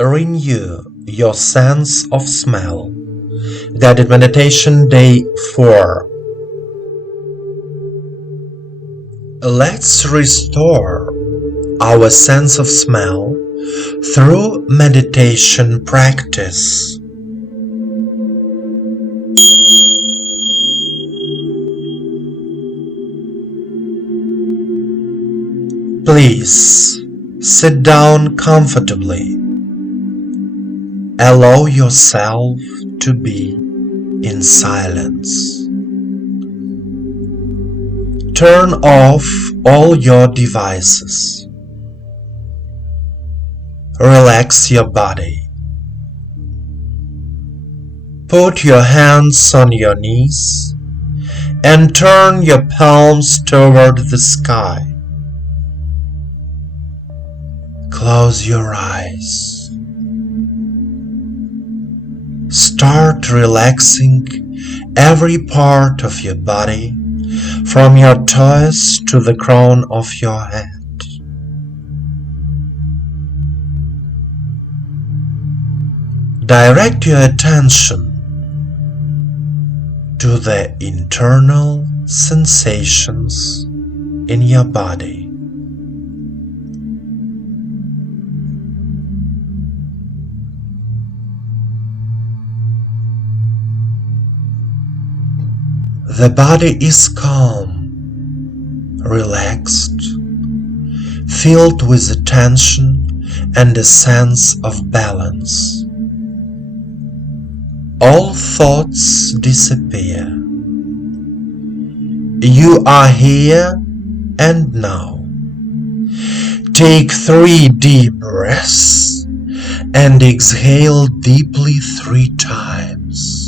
renew your sense of smell. Guided Meditation Day 4. Let's restore our sense of smell through meditation practice. Please sit down comfortably. Allow yourself to be in silence. Turn off all your devices. Relax your body. Put your hands on your knees and turn your palms toward the sky. Close your eyes. Start relaxing every part of your body, from your toes to the crown of your head. Direct your attention to the internal sensations in your body. The body is calm, relaxed, filled with attention and a sense of balance. All thoughts disappear. You are here and now. Take 3 deep breaths and exhale deeply 3 times.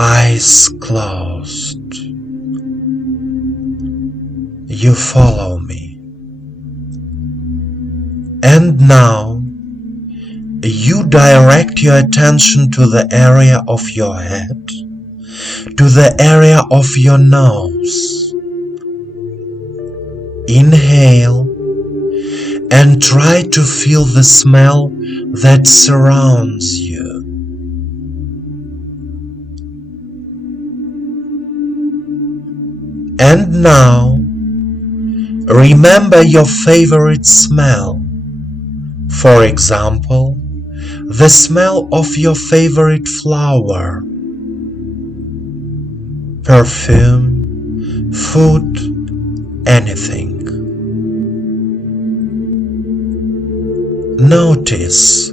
Eyes closed. You follow me. And now you direct your attention to the area of your head, to the area of your nose. Inhale and try to feel the smell that surrounds you. And now, remember your favorite smell. For example, the smell of your favorite flower, perfume, food, anything. Notice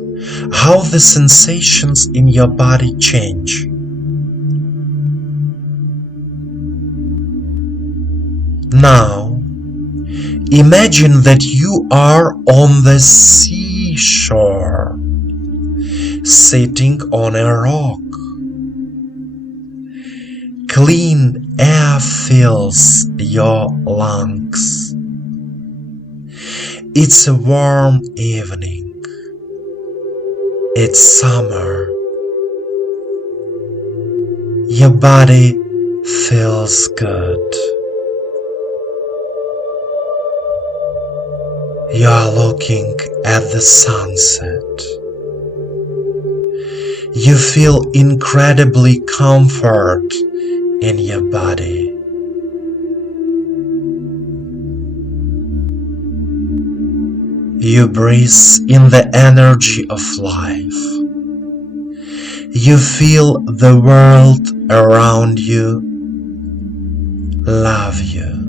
how the sensations in your body change. Now, imagine that you are on the seashore, sitting on a rock. Clean air fills your lungs. It's a warm evening. It's summer. Your body feels good. You are looking at the sunset. You feel incredibly comfort in your body. You breathe in the energy of life. You feel the world around you love you.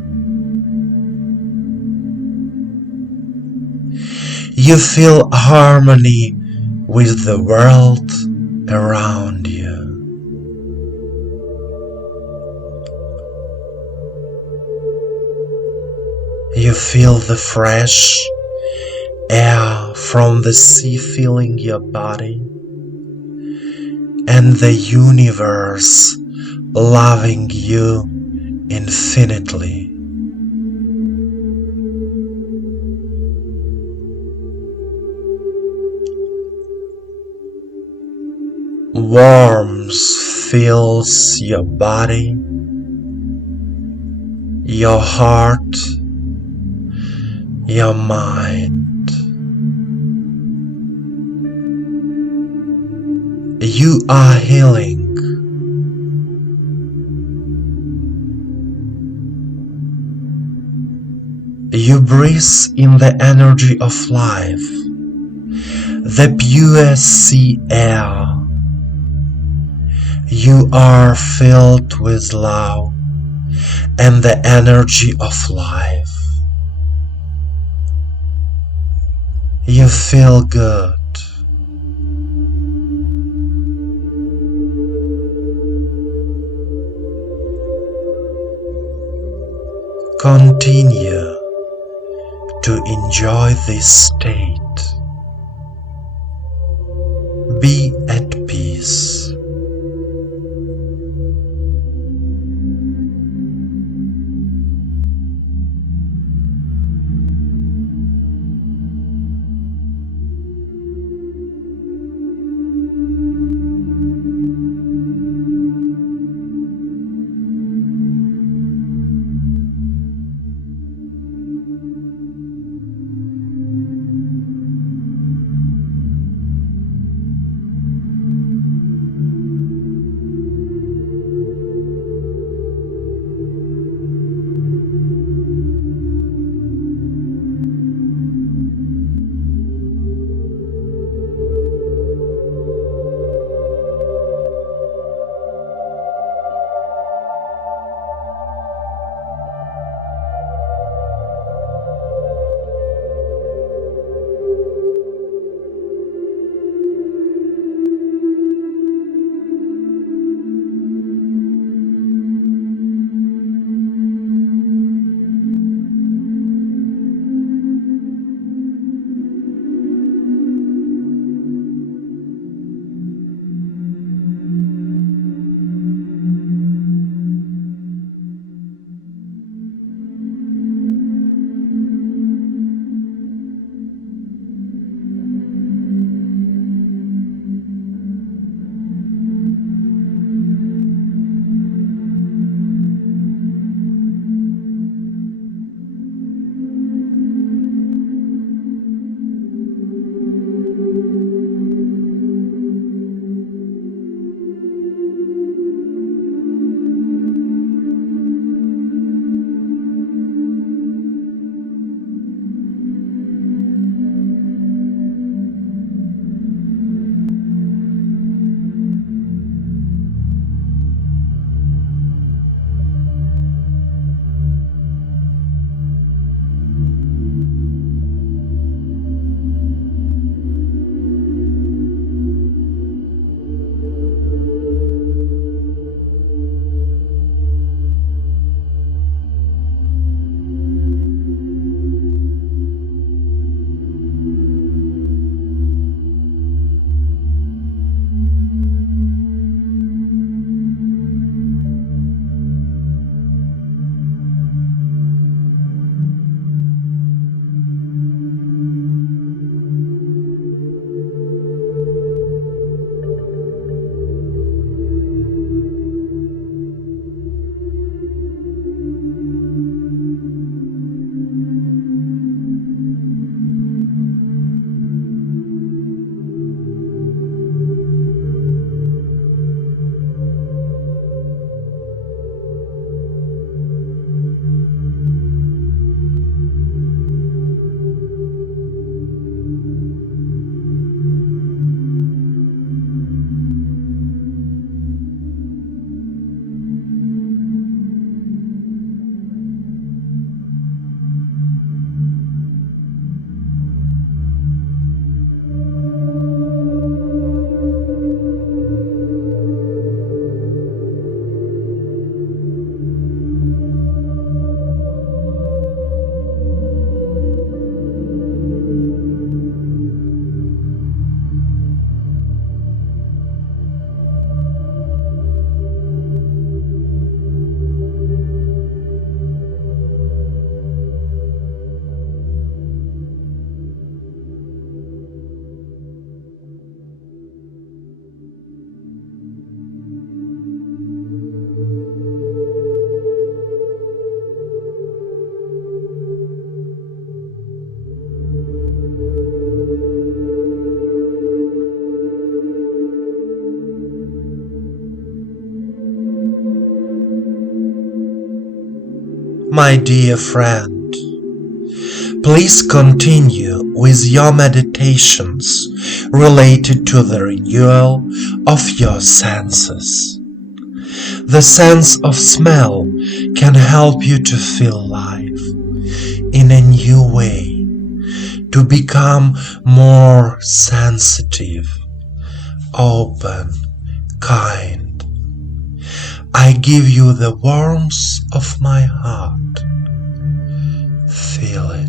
You feel harmony with the world around you. You feel the fresh air from the sea filling your body, and the universe loving you infinitely. Warmth fills your body, your heart, your mind. You are healing. You breathe in the energy of life, the pure sea air. You are filled with love and the energy of life. You feel good. Continue to enjoy this state. Be at peace. My dear friend, please continue with your meditations related to the renewal of your senses. The sense of smell can help you to feel life in a new way, to become more sensitive, open, kind. I give you the warmth of my heart. Feel it.